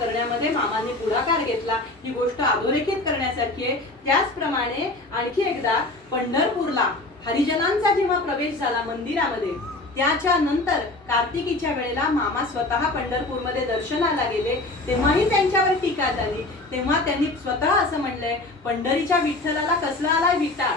करण्यामध्ये मामांनी पुढाकार घेतला. ही गोष्ट अधोरेखित करण्यासारखी आहे. त्याचप्रमाणे आणखी एकदा पंढरपूरला हरिजनांचा जेव्हा प्रवेश झाला मंदिरामध्ये त्याच्या नंतर कार्तिकीच्या वेळेला मामा स्वतः पंढरपूरमध्ये दर्शनाला गेले. तेव्हाही त्यांच्यावर टीका झाली. तेव्हा त्यांनी स्वतः असं म्हणलंय पंढरीच्या विठ्ठलाला कसला आलाय विटाळ?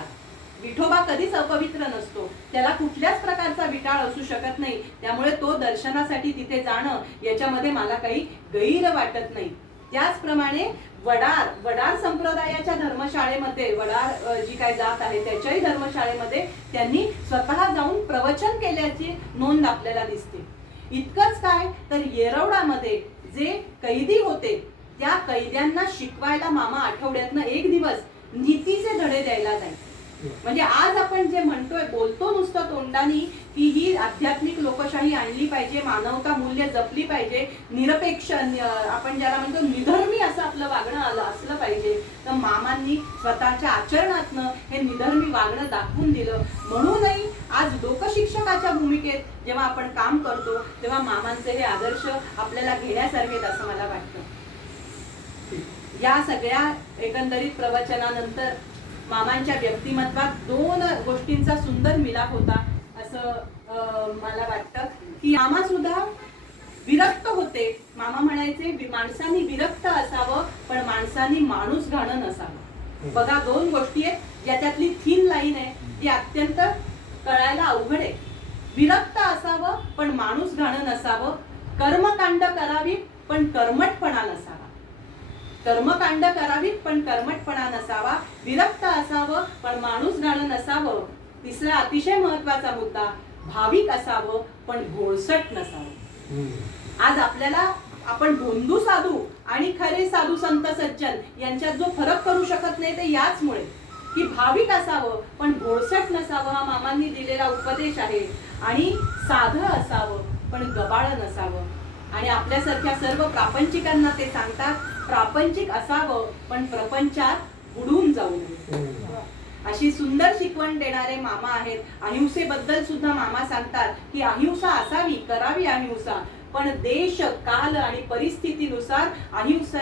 विठोबा कधीच अपवित्र नसतो. त्याला कुठल्याच प्रकारचा विटाळ असू शकत नाही. त्यामुळे तो दर्शनासाठी तिथे जाणं याच्यामध्ये मला काही गैर वाटत नाही. त्याचप्रमाणे वडार वडार संप्रदायाच्या धर्मशाळेमध्ये वडार जी काय जात आहे त्याच्याही धर्मशाळेमध्ये त्यांनी स्वतः जाऊन प्रवचन केल्याची नोंद आपल्याला दिसते. इतकंच काय तर येरवडामध्ये जे कैदी होते त्या कैद्यांना शिकवायला मामा आठवड्यातनं एक दिवस नीतीचे धडे द्यायला जायचे. म्हणजे आज आपण जे म्हणतोय बोलतो नुसतं तोंडानी की ही आध्यात्मिक लोकशाही आणली पाहिजे मानवता मूल्य जपली पाहिजे निरपेक्ष आपण ज्याला म्हणतो निधर्मी असं आपलं वागणं आलं असलं पाहिजे. तर मामांनी स्वतःच्या आचरणातनं हे निधर्मी वागणं दाखवून दिलं. म्हणूनही आज लोकशिक्षकाच्या भूमिकेत जेव्हा आपण काम करतो तेव्हा मामांचे हे आदर्श आपल्याला घेण्यासारखे आहेत असं मला वाटतं. या सगळ्या एकंदरीत प्रवचनानंतर मामांच्या व्यक्तिमत्वात दोन गोष्टींचा सुंदर मिलाप होता असं मला वाटतं. की मामा सुद्धा विरक्त होते. मामा म्हणायचे माणसांनी विरक्त असावं पण माणसांनी माणूस घाणं नसावं. बघा दोन गोष्टी आहेत. ज्याच्यातली थीन लाईन आहे जी अत्यंत कळायला अवघड आहे. विरक्त असावं पण माणूस घाणं नसावं. कर्मकांड करावी पण कर्मटपणा नसावा. कर्मकांड करावीत पण कर्मटपणा नसावा. विरक्त असावं पण माणूस गाणं नसावं. तिसरा अतिशय महत्त्वाचा मुद्दा भाविक असावं पण घोळसट नसावं. आज आपल्याला आपण भोंदू साधू आणि खरे साधू संत सज्जन यांच्यात जो फरक करू शकत नाही ते याचमुळे. की भाविक असावं पण घोळसट नसावं हा मामांनी दिलेला उपदेश आहे. आणि साधं असावं पण गबाळ नसावं. आणि आपल्यासारख्या सर्व प्रापंचिकांना ते सांगतात प्रापंचिक असावं पण प्रपंचात बुडून जाऊ नये. अशी सुंदर शिकवण देणारे मामा आहेत. अहिंसेबद्दल सुद्धा मामा सांगतात की अहिंसा असावी करावी अहिंसा. पण देश काल आणि परिस्थितीनुसार अहिंसा